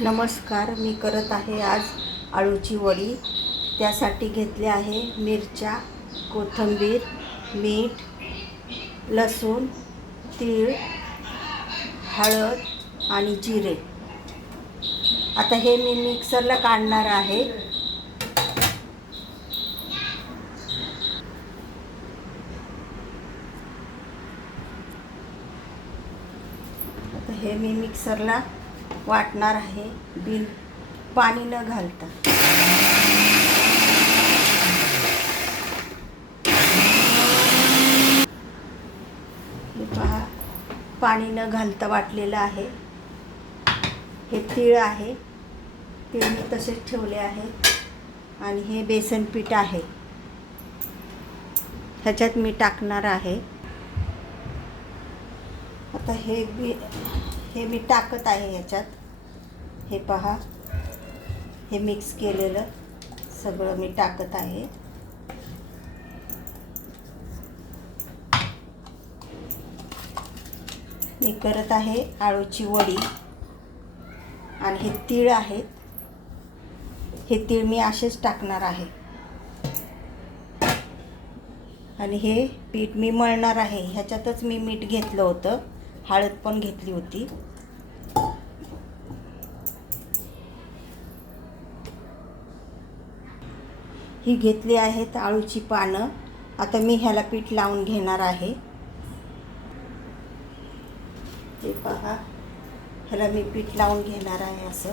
नमस्कार, मी करत आहे आज आळूची वडी। त्यासाठी घेतले आहे मिरच्या, कोथिंबीर, मीठ, लसूण, तीळ, हळद आणि जिरे। आता हे मी मिक्सरला काढणार आहे। आता हे मी मिक्सरला वाटणार आहे बिन पाणी न घालता। हे पहा, पाणी न घालता वाटलेलं आहे। हे तीळ आहे, तीळ मी तसेच ठेवले आहे। आणि हे बेसन पीठ आहे, ह्याच्यात मी टाकणार आहे। आता हे मी टाकत आहे ह्याच्यात। हे पहा, हे मिक्स केलेलं सगळं मी टाकत आहे। मी करत आहे आळूची वडी। आणि हे तीळ आहेत, हे तीळ मी असेच टाकणार आहे। आणि हे पीठ मी मळणार आहे। ह्याच्यातच मी मीठ घेतलं होतं, हळद पण घेतली होती। ही घेतली आहेत आळूची पानं। आता मी ह्याला पीठ लावून घेणार आहे। हे पहा, ह्याला मी पीठ लावून घेणार आहे असं।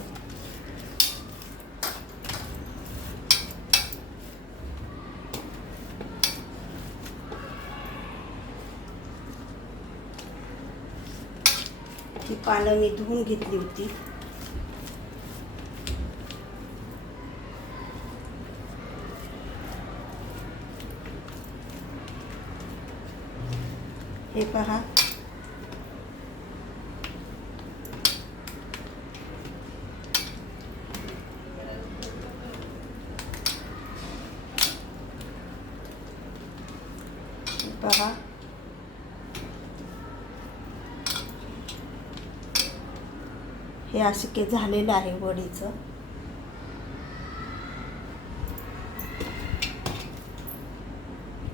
ही पानं मी धुवून घेतली होती। हे पहा, पहा, हे असं के झालेलं आहे वडीचं।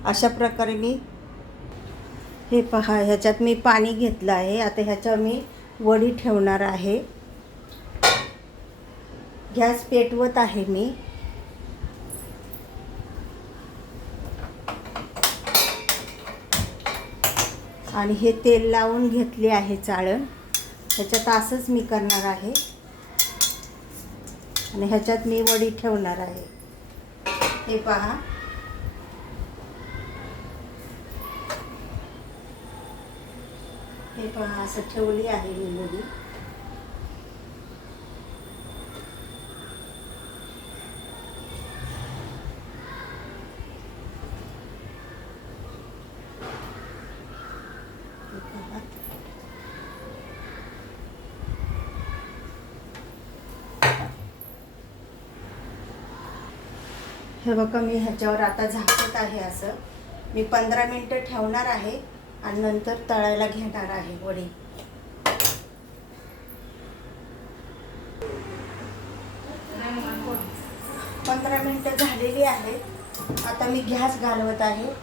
अशा प्रकारे मी, हे पहा, ह्याच्यात मी पाणी घेतलं आहे। आता ह्याच्यावर मी वडी ठेवणार आहे। गॅस पेटवत आहे मी। आणि हे तेल लावून घेतले आहे चाळण। ह्याच्यात असंच मी करणार आहे। आणि ह्याच्यात मी वडी ठेवणार आहे। हे पहा, हे पहा, असं ठेवली आहे मी वडी। हे बघा, मी ह्याच्यावर आता झाकत आहे असं। मी 15 मिनिटं ठेवणार आहे आणि नंतर तळायला घेणार आहे वडी। पंधरा मिनिटं झालेली आहेत। आता मी गॅस घालवत आहे।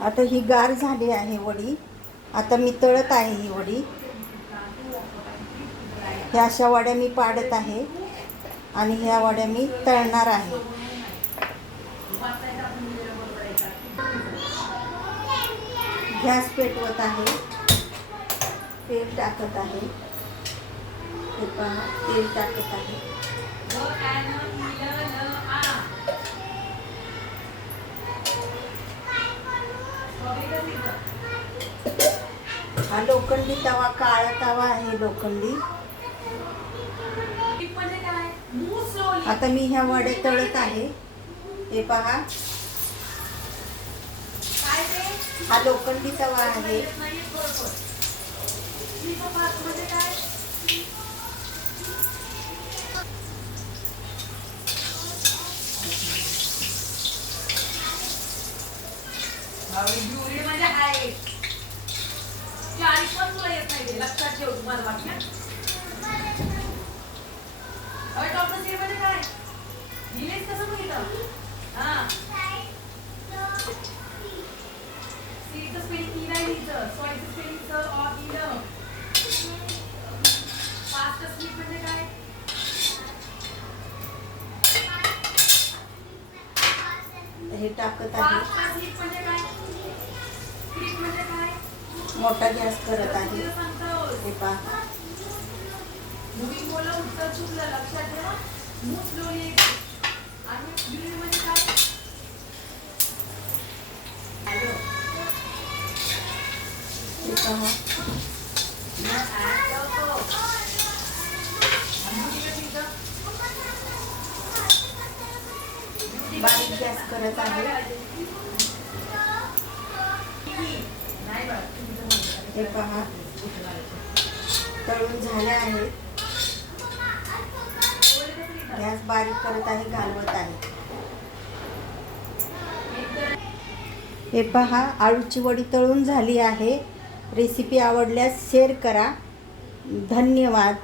आता ही गार झाली आहे वडी। आता मी तळत आहे ही वडी। ह्या अशा वड्या मी पाडत आहे आणि ह्या वड्या मी तळणार आहे। गॅस पेटवत आहे, तेल टाकत आहे। हे पहा, तेल टाकत आहे। हा लोखंडी तवा, काळा तवा आहे लोखंडी। आता मी ह्या वड्या तळत आहे। हे पहा, हा लोखंडी तवा आहे. म्हणजे आहे 40 पण तुला येत नाही, लक्षात ठेव तुम्हाला वाटलं. टॉपचं सीड म्हणजे काय लिहिलेस कसं बघितलं. हा सीडचं स्पेलिंग ई नाही लिहिचं, सॉईलचं स्पेलिंग स ऑ ई ल. फास्ट स्लीप म्हणजे काय. हे टाकत फास्ट आहे. स्लीप म्हणजे काय. स्लीप म्हणजे काय. मोठा गॅस करत आहे. तुला सांगतो हे पहा. मुव्हिंग बोललं उत्तर चुकलं, लक्षात ठेवा. मूव स्लोली आणि म्युझिक म्हणजे काय. हॅलो हे पहा. बारीक गॅस करत आहे. हे पहा, तळून झाले आहे. गॅस बारीक करत आहे, घालवत आहे. हे पहा, आळूची वडी तळून झाली आहे. रेसिपी आवडल्यास शेअर करा. धन्यवाद.